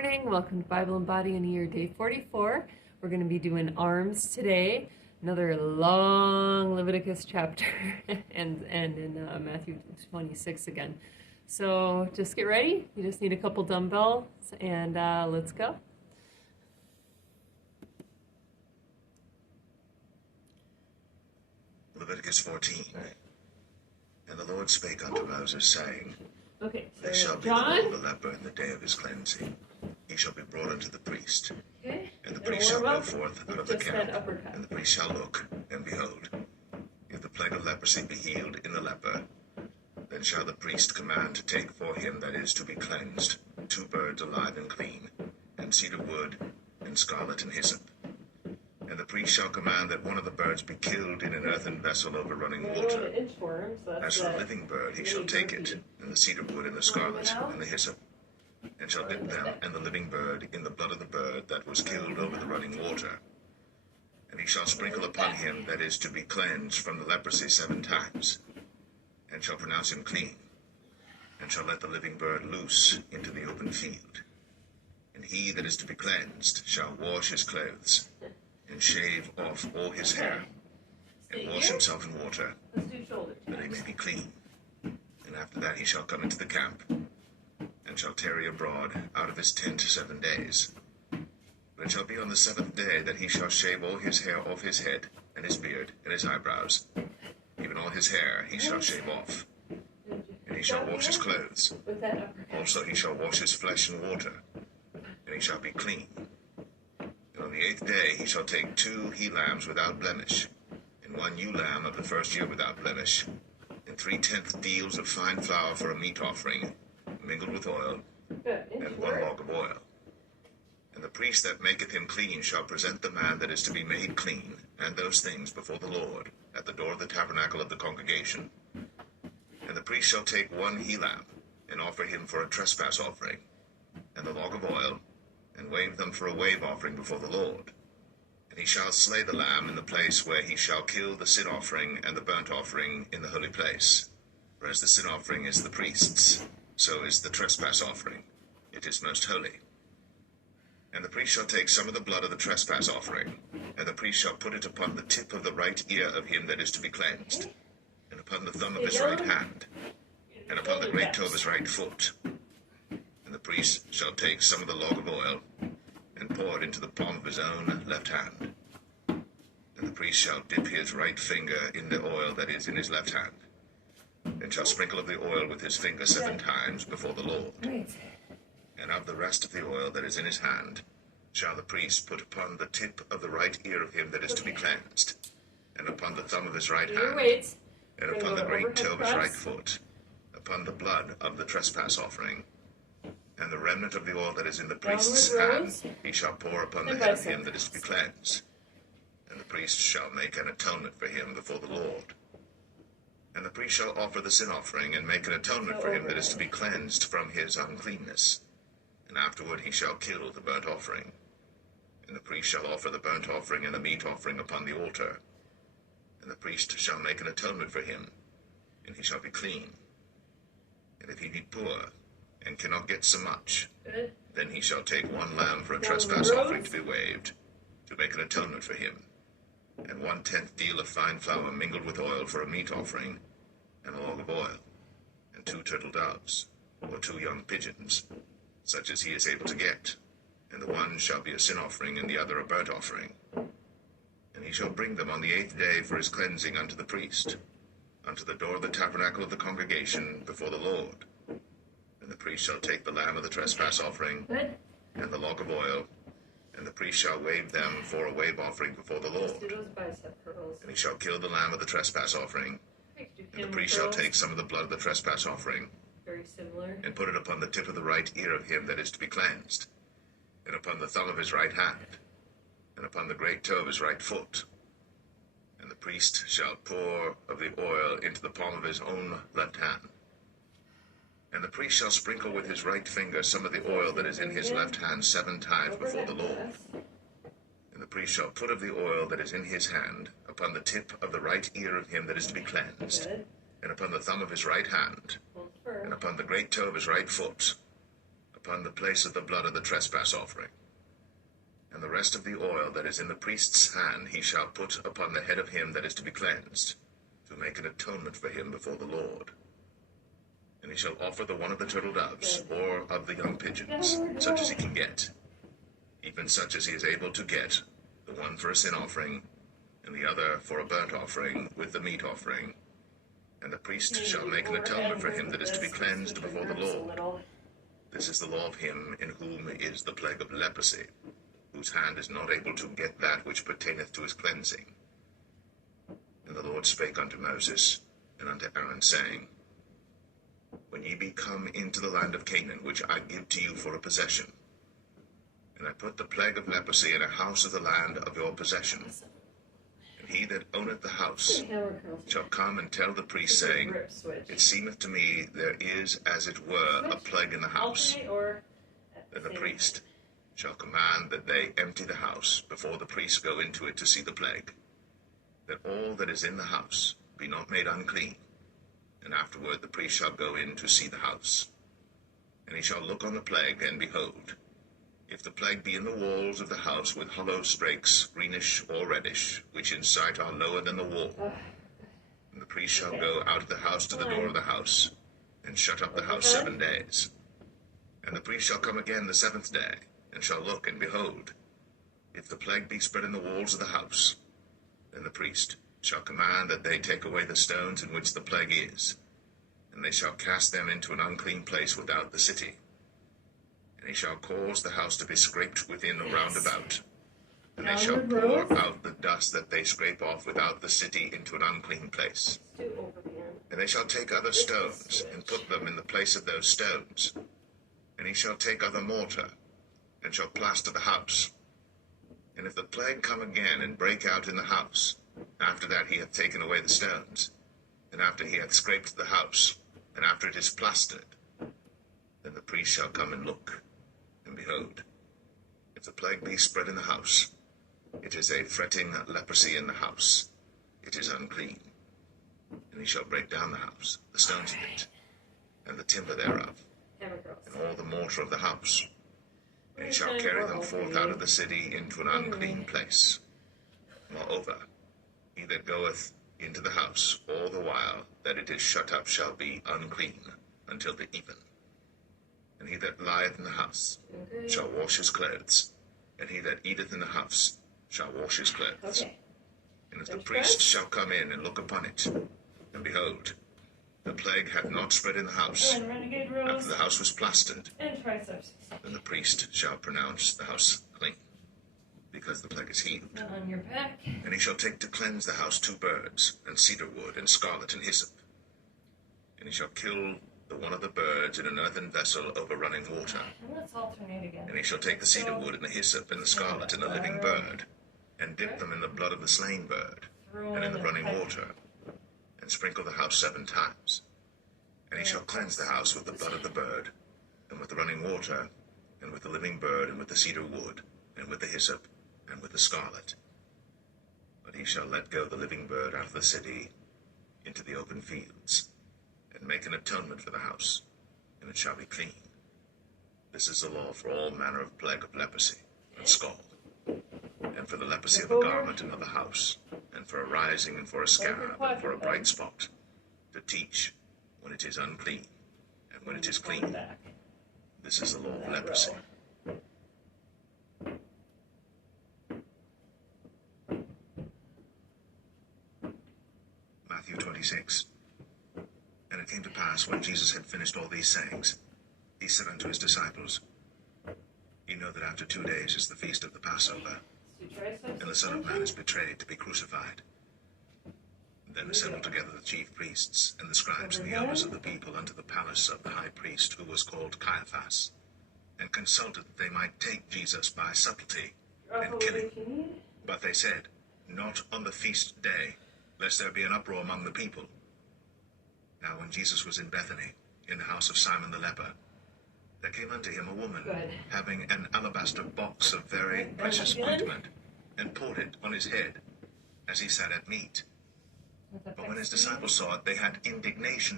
morning. Welcome to Bible and Body in Year Day 44. We're going to be doing arms today. Another long Leviticus chapter and in Matthew 26 again. So just get ready. You just need a couple dumbbells and let's go. Leviticus 14. And the Lord spake unto Moses, saying, Okay, There so shall be John. the leper in the day of his cleansing. He shall be brought unto the priest. Okay. And the priest shall warm go up forth out with of the just camp. that uppercut. And the priest shall look, and behold, if the plague of leprosy be healed in the leper, then shall the priest command to take for him that is to be cleansed 2 birds alive and clean, and cedar wood, and scarlet and hyssop. And the priest shall command that one of the birds be killed in an earthen vessel over running water. Inchworm, so As for the living bird, he shall take it, and the cedar wood, and the scarlet, and the hyssop, and shall dip them and the living bird in the blood of the bird that was killed over the running water. And he shall sprinkle upon him that is to be cleansed from the leprosy 7 times, and shall pronounce him clean, and shall let the living bird loose into the open field. And he that is to be cleansed shall wash his clothes, and shave off all his hair, and wash himself in water, Let's do shoulder that he may be clean. And after that he shall come into the camp, and shall tarry abroad out of his tent 7 days. But it shall be on the 7th day that he shall shave all his hair off his head, and his beard, and his eyebrows. Even all his hair he shall shave off. And he shall wash his clothes. with that uppercut. Also he shall wash his flesh in water, and he shall be clean. And on the 8th day he shall take 2 he-lambs without blemish, and 1 ewe lamb of the first year without blemish, and 3/10 deals of fine flour for a meat offering, mingled with oil, Good. and 1 log of oil. And the priest that maketh him clean shall present the man that is to be made clean, and those things before the Lord, at the door of the tabernacle of the congregation. And the priest shall take 1 he-lamb, and offer him for a trespass offering, and the log of oil, and wave them for a wave offering before the Lord. And he shall slay the lamb in the place where he shall kill the sin offering and the burnt offering in the holy place. For as the sin offering is the priest's, so is the trespass offering. It is most holy. And the priest shall take some of the blood of the trespass offering, and the priest shall put it upon the tip of the right ear of him that is to be cleansed, and upon the thumb of his right hand, and upon the great toe of his right foot. And the priest shall take some of the log of oil, and pour it into the palm of his own left hand. And the priest shall dip his right finger in the oil that is in his left hand, and shall sprinkle of the oil with his finger 7 times before the Lord. Great. And of the rest of the oil that is in his hand shall the priest put upon the tip of the right ear of him that is to be cleansed, and upon the thumb of his right Your hand, weights. and upon the great toe of his right foot, upon the blood of the trespass offering. And the remnant of the oil that is in the priest's Downward hand rows. he shall pour upon the And head of bicep him that is to be cleansed. And the priest shall make an atonement for him before the Lord. And the priest shall offer the sin offering, and make an atonement for him that is to be cleansed from his uncleanness. And afterward he shall kill the burnt offering. And the priest shall offer the burnt offering and the meat offering upon the altar. And the priest shall make an atonement for him, and he shall be clean. And if he be poor, and cannot get so much, Good. then he shall take 1 lamb for a Down the trespass rows. offering to be waved, to make an atonement for him, and 1/10 deal of fine flour mingled with oil for a meat offering, and a log of oil, and 2 turtle doves, or 2 young pigeons, such as he is able to get, and the one shall be a sin offering, and the other a burnt offering. And he shall bring them on the 8th day for his cleansing unto the priest, unto the door of the tabernacle of the congregation before the Lord. And the priest shall take the lamb of the trespass offering, Good. and the log of oil, and the priest shall wave them for a wave offering before the Let's do Lord. those bicep curls. And he shall kill the lamb of the trespass offering, Okay, do and the hammer priest shall curls. take some of the blood of the trespass offering, Very similar. and put it upon the tip of the right ear of him that is to be cleansed, and upon the thumb of his right hand, and upon the great toe of his right foot. And the priest shall pour of the oil into the palm of his own left hand. And the priest shall sprinkle with his right finger some of the oil that is in his left hand 7 times before the Lord. And the priest shall put of the oil that is in his hand upon the tip of the right ear of him that is to be cleansed, Good. and upon the thumb of his right hand, Hold and firm. upon the great toe of his right foot, upon the place of the blood of the trespass offering. And the rest of the oil that is in the priest's hand he shall put upon the head of him that is to be cleansed, to make an atonement for him before the Lord. And he shall offer the one of the turtle doves, or of the young pigeons, such as he can get, even such as he is able to get, the one for a sin offering, and the other for a burnt offering with the meat offering. And the priest shall make an atonement for him that is to be cleansed before the Lord. This is the law of him in whom is the plague of leprosy, whose hand is not able to get that which pertaineth to his cleansing. And the Lord spake unto Moses and unto Aaron, saying, When ye be come into the land of Canaan, which I give to you for a possession, and I put the plague of leprosy in a house of the land of your possession, and he that owneth the house shall come and tell the priest, saying, It seemeth to me there is, as it were, a plague in the house. Then the priest shall command that they empty the house before the priests go into it to see the plague, that all that is in the house be not made unclean. And afterward the priest shall go in to see the house. And he shall look on the plague, and behold, if the plague be in the walls of the house with hollow strakes, greenish or reddish, which in sight are lower than the wall, and the priest shall go out of the house to the door of the house, and shut up the house 7 days. And the priest shall come again the 7th day, and shall look, and behold, if the plague be spread in the walls of the house, then the priest shall command that they take away the stones in which the plague is, and they shall cast them into an unclean place without the city. And he shall cause the house to be scraped within round about, and they shall pour out the dust that they scrape off without the city into an unclean place. And they shall take other stones, and put them in the place of those stones. And he shall take other mortar, and shall plaster the house. And if the plague come again and break out in the house, after that he hath taken away the stones, and after he hath scraped the house, and after it is plastered, then the priest shall come and look, and behold, if the plague be spread in the house, it is a fretting leprosy in the house, it is unclean. And he shall break down the house, the stones of it, and the timber thereof, and all the mortar of the house. And he shall carry them forth out of the city into an unclean place. Moreover, he that goeth into the house all the while that it is shut up shall be unclean until the even. And he that lieth in the house shall wash his clothes, and he that eateth in the house shall wash his clothes. And if the priest shall come in and look upon it, and behold, the plague hath not spread in the house, after the house was plastered, then the priest shall pronounce the house clean, because the plague is healed. On your back. And he shall take to cleanse the house 2 birds, and cedar wood, and scarlet, and hyssop. And he shall kill the one of the birds in an earthen vessel over running water. And let's alternate again. And he shall take the cedar wood, and the hyssop, and the scarlet, and the living bird, and dip them in the blood of the slain bird, and in the running water, and sprinkle the house 7 times. And he shall cleanse the house with the blood of the bird, and with the running water, and with the living bird, and with the cedar wood, and with the hyssop, and with the scarlet. But he shall let go the living bird out of the city into the open fields, and make an atonement for the house, and it shall be clean. This is the law for all manner of plague of leprosy, and scald, and for the leprosy of a garment and of the house, and for a rising, and for a scarab, and for a bright spot, to teach when it is unclean, and when it is clean. This is the law of leprosy. Matthew 26. And it came to pass, when Jesus had finished all these sayings, he said unto his disciples, Ye know that after 2 days is the feast of the Passover, and the Son of Man is betrayed to be crucified. Then assembled together the chief priests, and the scribes, and the elders of the people unto the palace of the high priest, who was called Caiaphas, and consulted that they might take Jesus by subtlety, and kill him. But they said, Not on the feast day, lest there be an uproar among the people. Now when Jesus was in Bethany, in the house of Simon the leper, there came unto him a woman, having an alabaster box of very precious ointment, and poured it on his head, as he sat at meat. But when his disciples saw it, they had indignation,